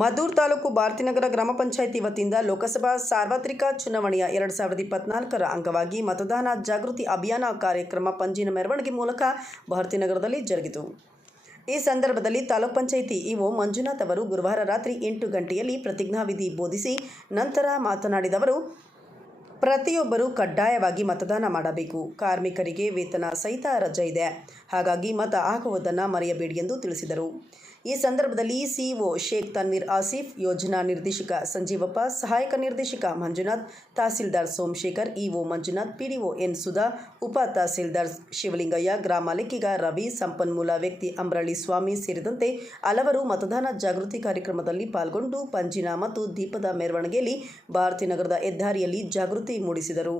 ಮದ್ದೂರು ತಾಲೂಕು ಭಾರತೀನಗರ ಗ್ರಾಮ ಪಂಚಾಯಿತಿ ವತಿಯಿಂದ ಲೋಕಸಭಾ ಸಾರ್ವತ್ರಿಕ ಚುನಾವಣೆಯ ಎರಡು ಸಾವಿರದ ಇಪ್ಪತ್ನಾಲ್ಕರ ಅಂಗವಾಗಿ ಮತದಾನ ಜಾಗೃತಿ ಅಭಿಯಾನ ಕಾರ್ಯಕ್ರಮ ಪಂಜಿನ ಮೆರವಣಿಗೆ ಮೂಲಕ ಭಾರತೀನಗರದಲ್ಲಿ ಜರುಗಿತು. ಈ ಸಂದರ್ಭದಲ್ಲಿ ತಾಲೂಕ್ ಪಂಚಾಯಿತಿ ಇಒ ಮಂಜುನಾಥ್ ಅವರು ಗುರುವಾರ ರಾತ್ರಿ ಎಂಟು ಗಂಟೆಯಲ್ಲಿ ಪ್ರತಿಜ್ಞಾವಿಧಿ ಬೋಧಿಸಿ ನಂತರ ಮಾತನಾಡಿದವರು ಪ್ರತಿಯೊಬ್ಬರೂ ಕಡ್ಡಾಯವಾಗಿ ಮತದಾನ ಮಾಡಬೇಕು. ಕಾರ್ಮಿಕರಿಗೆ ವೇತನ ಸಹಿತ ರಜೆ ಇದೆ. ಹಾಗಾಗಿ ಮತ ಹಾಕುವುದನ್ನು ಮರೆಯಬೇಡಿ ಎಂದು ತಿಳಿಸಿದರು. ಈ ಸಂದರ್ಭದಲ್ಲಿ ಸಿಇಒ ಶೇಖ್ ತನ್ವೀರ್ ಆಸಿಫ್ ಯೋಜನಾ ನಿರ್ದೇಶಕ ಸಂಜೀವಪ್ಪ ಸಹಾಯಕ ನಿರ್ದೇಶಕ Manjunath tahsildar Somashekar EO Manjunath PDO N Sudha ಉಪ ತಹಸೀಲ್ದಾರ್ ಶಿವಲಿಂಗಯ್ಯ ಗ್ರಾಮ ಲೆಕ್ಕಿಗ ರವಿ ಸಂಪನ್ಮೂಲ ವ್ಯಕ್ತಿ ಅಂಬರಳಿ ಸ್ವಾಮಿ ಸೇರಿದಂತೆ ಹಲವರು ಮತದಾನ ಜಾಗೃತಿ ಕಾರ್ಯಕ್ರಮದಲ್ಲಿ ಪಾಲ್ಗೊಂಡು ಪಂಜಿನ ಮತ್ತು ದೀಪದ ಮೆರವಣಿಗೆಯಲ್ಲಿ ಭಾರತೀನಗರದ ಹೆದ್ದಾರಿಯಲ್ಲಿ ಜಾಗೃತಿ ಮೂಡಿಸಿದರು.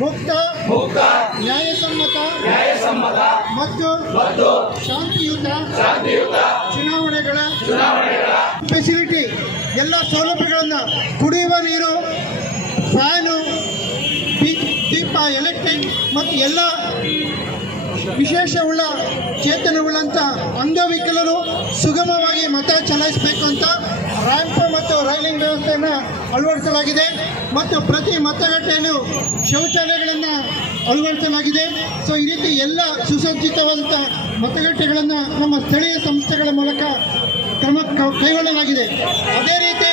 ಮುಕ್ತ ನ್ಯಾಯಸಮ್ಮತ ಮತ್ತು ಶಾಂತಿಯುತ ಚುನಾವಣೆಗಳ ಫೆಸಿಲಿಟಿ ಎಲ್ಲ ಸೌಲಭ್ಯಗಳನ್ನು ಕುಡಿಯುವ ನೀರು ಫ್ಯಾನು ದೀಪ ಎಲೆಕ್ಟ್ರಿಕ್ ಮತ್ತು ಎಲ್ಲ ವಿಶೇಷವುಳ್ಳ ಚೇತನವುಳ್ಳಂಥ ಅಂಗವಿಕಲರು ಸುಗಮವಾಗಿ ಮತ ಚಲಾಯಿಸಬೇಕು ಅಂತ ರ್ಯಾಂಪ್ ಮತ್ತು ರೈಲಿಂಗ್ ವ್ಯವಸ್ಥೆಯನ್ನು ಅಳವಡಿಸಲಾಗಿದೆ ಮತ್ತು ಪ್ರತಿ ಮತಗಟ್ಟೆಯಲ್ಲೂ ಶೌಚಾಲಯಗಳನ್ನು ಅಳವಡಿಸಲಾಗಿದೆ. ಸೊ ಈ ರೀತಿ ಎಲ್ಲ ಸುಸಜ್ಜಿತವಾದಂಥ ಮತಗಟ್ಟೆಗಳನ್ನು ನಮ್ಮ ಸ್ಥಳೀಯ ಸಂಸ್ಥೆಗಳ ಮೂಲಕ ಕ್ರಮ ಕೈಗೊಳ್ಳಲಾಗಿದೆ. ಅದೇ ರೀತಿ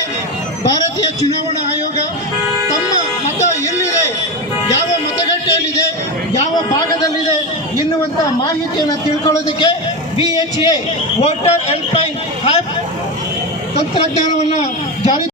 ಭಾರತೀಯ ಚುನಾವಣಾ ಆಯೋಗ ತಮ್ಮ ಮತ ಎಲ್ಲಿದೆ, ಯಾವ ಮತಗಟ್ಟೆಯಲ್ಲಿದೆ, ಯಾವ ಭಾಗದಲ್ಲಿದೆ ಎನ್ನುವಂಥ ಮಾಹಿತಿಯನ್ನು ತಿಳ್ಕೊಳ್ಳೋದಕ್ಕೆ B H A voter helpline app ತಂತ್ರಜ್ಞಾನವನ್ನು ಜಾರಿ